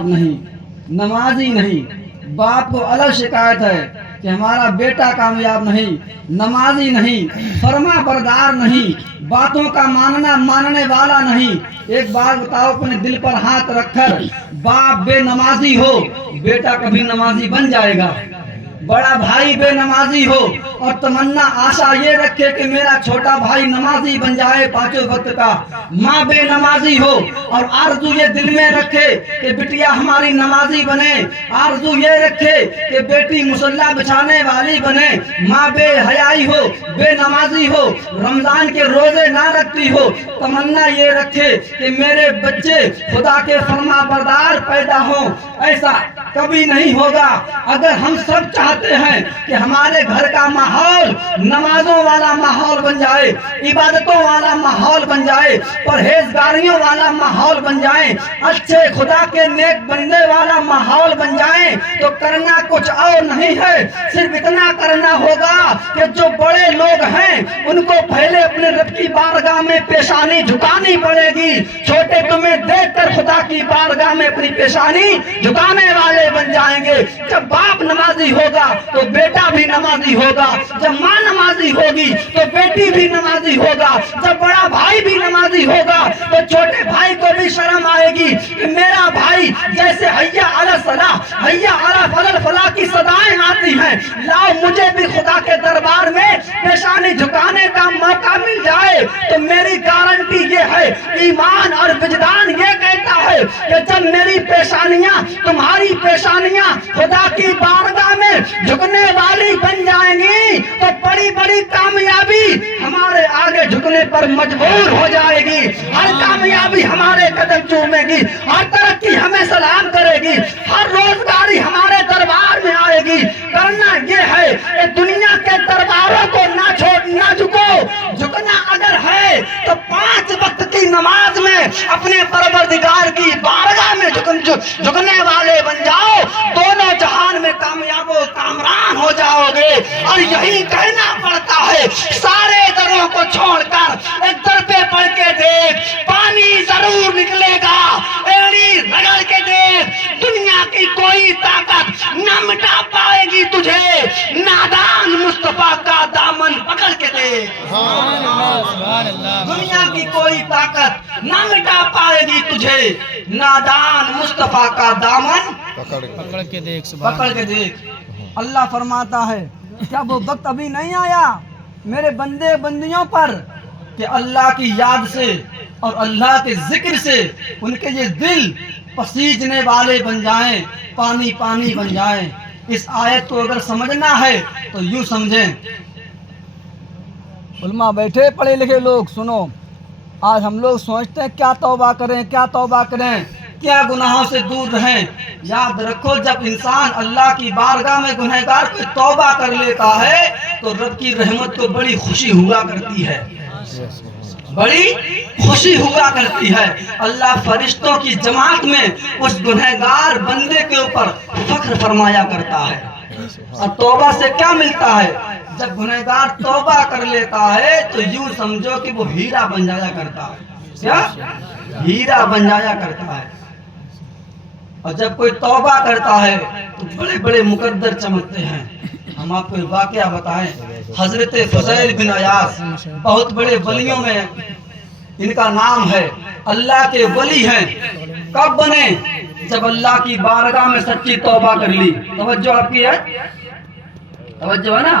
نہیں، نمازی نہیں، باپ کو الگ شکایت ہے کہ ہمارا بیٹا کامیاب نہیں، نمازی نہیں، فرما بردار نہیں، باتوں کا ماننے والا نہیں۔ ایک بات بتاؤ، اپنے دل پر ہاتھ رکھ کر، باپ بے نمازی ہو، بیٹا کبھی نمازی بن جائے گا؟ بڑا بھائی بے نمازی ہو اور تمنا آشا یہ رکھے کہ میرا چھوٹا بھائی نمازی بن جائے پانچوں وقت کا، ماں بے نمازی ہو اور آرزو یہ دل میں رکھے کہ بٹیا ہماری نمازی بنے، آرزو یہ رکھے کہ بیٹی مصلی بچھانے والی بنے، ماں بے حیائی ہو، بے نمازی ہو، رمضان کے روزے نہ رکھتی ہو، تمنا یہ رکھے کہ میرے بچے خدا کے فرما بردار پیدا ہوں۔ ایسا کبھی نہیں ہوگا۔ اگر ہم سب چاہتے ہیں کہ ہمارے گھر کا ماحول نمازوں والا ماحول بن جائے، عبادتوں والا ماحول بن جائے، پرہیزگاریوں والا ماحول بن جائے، اچھے خدا کے نیک بننے والا ماحول بن جائے، تو کرنا کچھ اور نہیں ہے، صرف اتنا کرنا ہوگا کہ جو بڑے لوگ ہیں ان کو پہلے اپنے رب کی بارگاہ میں پیشانی جھکانی پڑے گی۔ چھوٹے تمہیں دیکھ کر خدا کی بارگاہ میں اپنی پیشانی جھکانے والے بن جائیں گے۔ جب باپ نمازی ہوگا تو بیٹا بھی نمازی ہوگا، جب ماں نمازی ہوگی تو بیٹی بھی نمازی ہوگا، جب بڑا بھائی بھی نمازی ہوگا تو چھوٹے بھائی کو بھی شرم آئے گی کہ میرا بھائی جیسے حیا علی الصلاۃ، حیا علی الفلاح کی صدائیں آتی ہیں، لاؤ مجھے بھی خدا کے دربار میں پیشانی جھکانے کا موقع مل جائے۔ تو میری گارنٹی یہ ہے، ایمان اور وجدان یہ کہتا ہے کہ جب میری پیشانیاں تمہاری پیشانیاں خدا کی بارگاہ میں جھکنے والی بن جائیں گی تو بڑی بڑی کامیابی ہمارے آگے جھکنے پر مجبور ہو جائے گی، ہر کامیابی ہمارے قدم چومے گی، ہر ترقی ہمیں سلام کرے گی، ہر روزگاری ہمارے دربار میں آئے گی۔ کرنا یہ ہے کہ دنیا کے درباروں کو نہ جھکو، جھکنا اگر ہے تو 5 وقت کی نماز میں اپنے پروردگار کی بارگاہ میں جھکنے والے بن جاؤ، دونوں جہان میں کامیاب و کامران ہو جاؤ گے۔ اور یہی کہنا پڑتا ہے، سارے دروں کو چھوڑ کر ایک در پہ پڑھ کے دیکھ، پانی ضرور نکلے گا، ایڑی رگڑ کے دیکھ، دنیا کی کوئی طاقت نہ مٹا پائے گی تجھے، نادان مصطفیٰ کا دامن پکڑ کے دیکھ۔ دنیا کی کوئی طاقت نہ مٹا پائے گی تجھے، نادان مصطفیٰ کا دامن پکڑ کے دیکھ۔ پکڑ کے دیکھ۔ اللہ فرماتا ہے کیا وہ وقت ابھی نہیں آیا میرے بندے بندیوں پر کہ اللہ کی یاد سے اور اللہ کے ذکر سے ان کے یہ دل پسیجنے والے بن جائیں، پانی پانی بن جائیں۔ اس آیت کو اگر سمجھنا ہے تو یوں سمجھیں، علماء بیٹھے پڑھے لکھے لوگ سنو، آج ہم لوگ سوچتے ہیں کیا توبہ کریں، کیا توبہ کریں، کیا گناہوں سے دور رہیں۔ یاد رکھو، جب انسان اللہ کی بارگاہ میں گنہگار کوئی توبہ کر لیتا ہے تو رب کی رحمت کو بڑی خوشی ہوا کرتی ہے، بڑی خوشی ہوا کرتی ہے۔ اللہ فرشتوں کی جماعت میں اس گنہگار بندے کے اوپر فخر فرمایا کرتا ہے۔ اور توبہ سے کیا ملتا ہے؟ جب گنہگار توبہ کر لیتا ہے تو یوں سمجھو کہ وہ ہیرا بن جایا کرتا ہے۔ کیا؟ ہیرا بن جایا کرتا ہے۔ اور جب کوئی توبہ کرتا ہے تو بڑے بڑے مقدر چمکتے ہیں۔ ہم آپ کو ایک واقعہ بتائیں، حضرت فضیل بن عیاض بہت بڑے ولیوں میں ان کا نام ہے، اللہ کے ولی ہیں۔ کب بنے؟ جب اللہ کی بارگاہ میں سچی توبہ کر لی۔ توجہ آپ کی ہے؟ توجہ ہے نا؟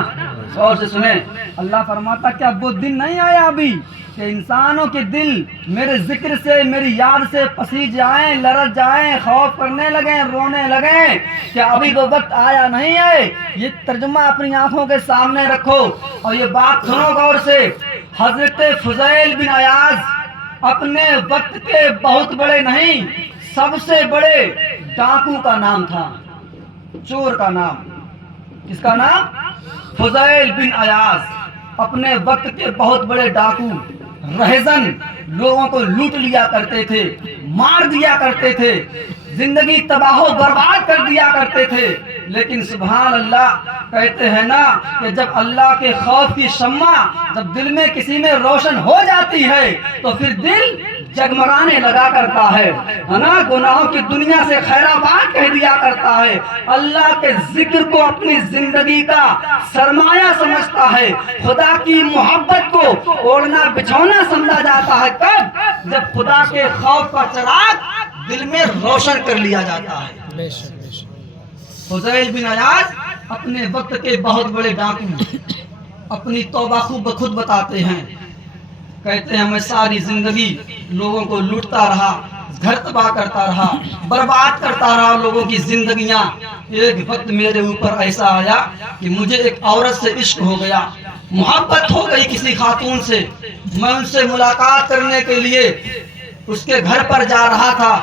غور سے سنیں، اللہ فرماتا کیا وہ دن نہیں آیا ابھی کہ انسانوں کے دل میرے ذکر سے، میری یاد سے پسیج جائیں، لرز جائیں، خوف کرنے لگیں، رونے لگیں؟ کیا ابھی وہ وقت آیا نہیں ہے؟ یہ ترجمہ اپنی آنکھوں کے سامنے رکھو اور یہ بات سنو غور سے۔ حضرت فضیل بن عیاض اپنے وقت کے بہت بڑے نہیں، سب سے بڑے ڈاکو کا نام تھا، چور کا نام۔ کس کا نام؟ فضیل بن عیاض۔ اپنے وقت کے بہت بڑے ڈاکو، رہزن، لوگوں کو لوٹ لیا کرتے تھے، مار دیا کرتے تھے، زندگی تباہ و برباد کر دیا کرتے تھے۔ لیکن سبحان اللہ، کہتے ہیں نا کہ جب اللہ کے خوف کی شمع جب دل میں کسی میں روشن ہو جاتی ہے تو پھر دل جگمگانے لگا کرتا ہے نا، گناہوں کی دنیا سے خیر آباد کہہ دیا کرتا ہے، اللہ کے ذکر کو اپنی زندگی کا سرمایہ سمجھتا ہے، خدا کی محبت کو اوڑھنا بچھونا سمجھا جاتا ہے۔ کب؟ جب خدا کے خوف کا چراغ دل میں روشن کر لیا جاتا ہے۔ فضیل بن عیاض اپنے وقت کے بہت بڑے ڈاکو اپنی توبہ خود بتاتے ہیں، کہتے ہیں میں ساری زندگی لوگوں کو لوٹتا رہا، گھر تباہ کرتا رہا، برباد کرتا رہا لوگوں کی زندگیاں، ایک وقت میرے اوپر ایسا آیا کہ مجھے ایک عورت سے عشق ہو گیا، محبت ہو گئی کسی خاتون سے، میں ان سے ملاقات کرنے کے لیے اس کے گھر پر جا رہا تھا،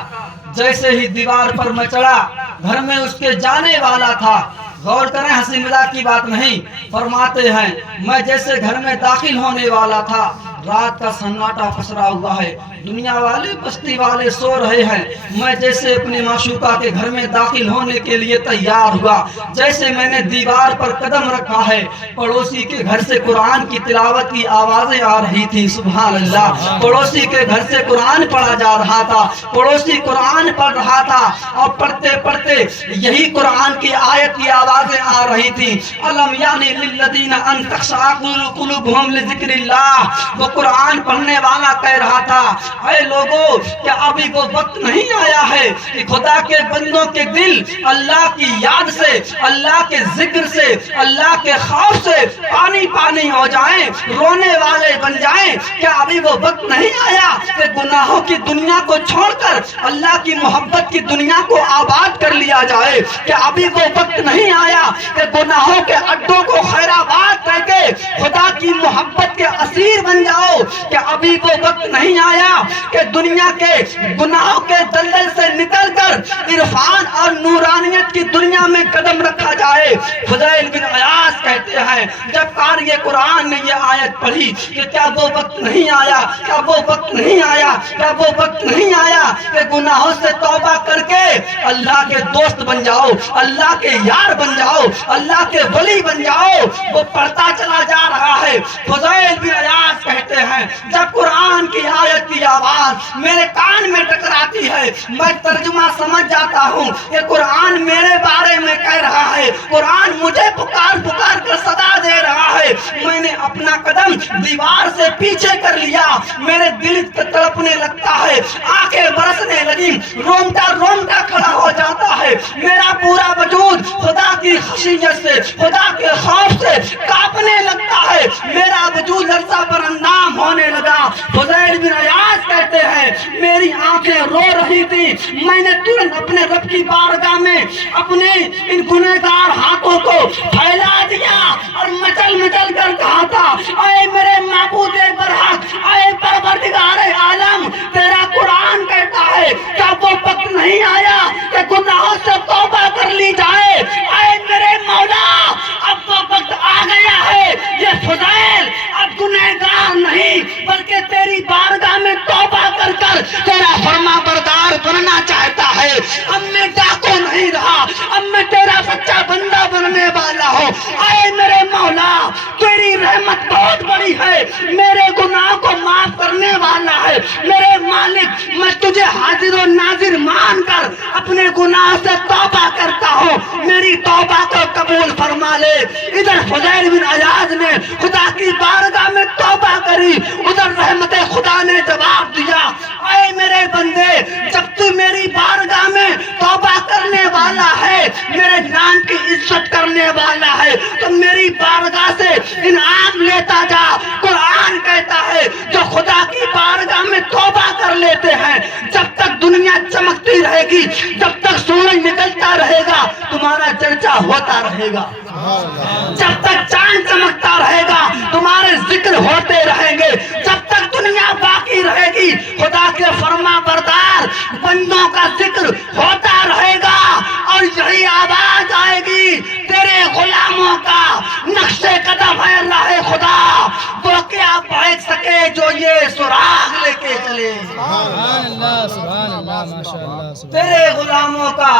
جیسے ہی دیوار پر میں چڑھا، گھر میں اس کے جانے والا تھا، غور کریں ہنسی مذاق کی بات نہیں، فرماتے ہیں میں جیسے گھر میں داخل ہونے والا تھا، رات کا سناٹا پسرا ہوا ہے، دنیا والے بستی والے سو رہے ہیں، میں جیسے اپنے معشوقہ کے گھر میں داخل ہونے کے لیے تیار ہوا، جیسے میں نے دیوار پر قدم رکھا ہے، پڑوسی کے گھر سے قرآن کی تلاوت کی آوازیں آ رہی تھی، سبحان اللہ، پڑوسی کے گھر سے قرآن پڑھا جا رہا تھا، پڑوسی قرآن پڑھ رہا تھا، اور پڑھتے پڑھتے یہی قرآن کی آیت کی آوازیں آ رہی تھی، الم یعنی للذین ان تخشع قلوبہم لذکر اللہ، وہ قرآن پڑھنے والا کہہ رہا تھا اے لوگو کیا ابھی وہ وقت نہیں آیا ہے کہ خدا کے بندوں کے دل اللہ کی یاد سے، اللہ کے ذکر سے، اللہ کے خوف سے پانی پانی ہو جائیں، رونے والے بن جائیں، کیا ابھی وہ وقت نہیں آیا کہ گناہوں کی دنیا کو چھوڑ کر اللہ کی محبت کی دنیا کو آباد کر لیا جائے، کیا ابھی وہ وقت نہیں آیا کہ گناہوں کے اڈوں کو خیر آباد کر کے خدا کی محبت کے اسیر بن جاؤ، کہ ابھی وہ وقت نہیں آیا کہ دنیا کے گناہوں کے دلدل سے نکل کر عرفان اور نورانیت کی دنیا میں قدم رکھا جائے۔ فضیل بن عیاض کہتے ہیں جب قاری قرآن نے یہ آیت پڑھی کہ کیا وہ وقت نہیں آیا، کیا وہ وقت نہیں آیا، کیا وہ وقت نہیں آیا کہ گناہوں سے توبہ کر کے اللہ کے دوست بن جاؤ، اللہ کے یار بن جاؤ، اللہ کے ولی بن جاؤ، وہ پڑھتا چلا جا رہا ہے۔ فضیل بن عیاض کہتے ہیں جب قرآن کی آیت کی آواز میرے کان میں ٹکراتی ہے، میں ترجمہ سمجھ جاتا ہوں کہ قرآن میرے بارے میں کہہ رہا ہے، قرآن مجھے پکار پکار کر صدا دے رہا ہے، میں نے اپنا قدم دیوار سے پیچھے کر لیا، میرے دل تڑپنے لگتا ہے، آنکھیں برسنے لگی، رومٹا رومٹا کھڑا ہو جاتا ہے، میرا پورا وجود خدا کی خشیت سے، خدا کے خوف سے کانپنے لگتا ہے، میرا وجود لرزہ پر اندام ہونے لگا۔ فضیل بن عیاض کہتے ہیں میری آنکھیں رو رہی تھی، میں نے ترنت اپنے رب کی بارگاہ میں اپنے ان گنہگار ہاتھوں کو پھیلا دیا اور مچل مچل کر کہا تھا اے میرے معبود برحق، اے پروردگار عالم، تیرا قرآن کہتا ہے کیا وہ وقت نہیں آیا کہ گناہوں سے توبہ کر لی جائے، اے میرے مولا اب وہ وقت آ گیا ہے، یہ فضیل اب گنہگار نہیں بلکہ تیری بارگاہ میں توبہ کر کر تیرا فرما بردار بننا چاہتا ہے، اب میں ڈاکو نہیں رہا، اب میں تیرا سچا بندہ بننے والا ہوں، اے میرے مولا تیری رحمت بہت بڑی ہے، میرے گناہ کو معاف کرنے والا ہے، میرے مالک میں تجھے حاضر و ناظر مان کر اپنے گناہ سے توبہ کرتا ہوں، میری توبہ کو قبول فرما لے۔ ادھر فضیل بن عیاض نے خدا کی بارگاہ میں توبہ کری، ادھر رحمت خدا نے جواب دیا اے میرے بندے جب تو میری بارگاہ میں توبہ کرنے والا ہے، میرے نام کی عزت کرنے والا ہے، تو میری بارگاہ سے انعام لیتا جا۔ قرآن کہتا ہے جو خدا کی بارگاہ میں توبہ کر لیتے ہیں جب تک دنیا چمکتی رہے گی، جب تک سورج نکلتا رہے گا تمہارا چرچا ہوتا رہے گا، جب تک چاند چمکتا رہے گا تمہارے ذکر ہوتے رہیں گے، جب تک دنیا باقی رہے گی خدا کے فرما بردار بندوں کا ذکر ہوتا رہے گا، اور یہی آواز آئے گی تیرے غلاموں کا نقش قدم ہے راہ خدا، وہ کیا پہنچ سکے جو یہ سراغ لے کے چلے، سبحان اللہ سبحان اللہ ماشاء اللہ تیرے غلاموں کا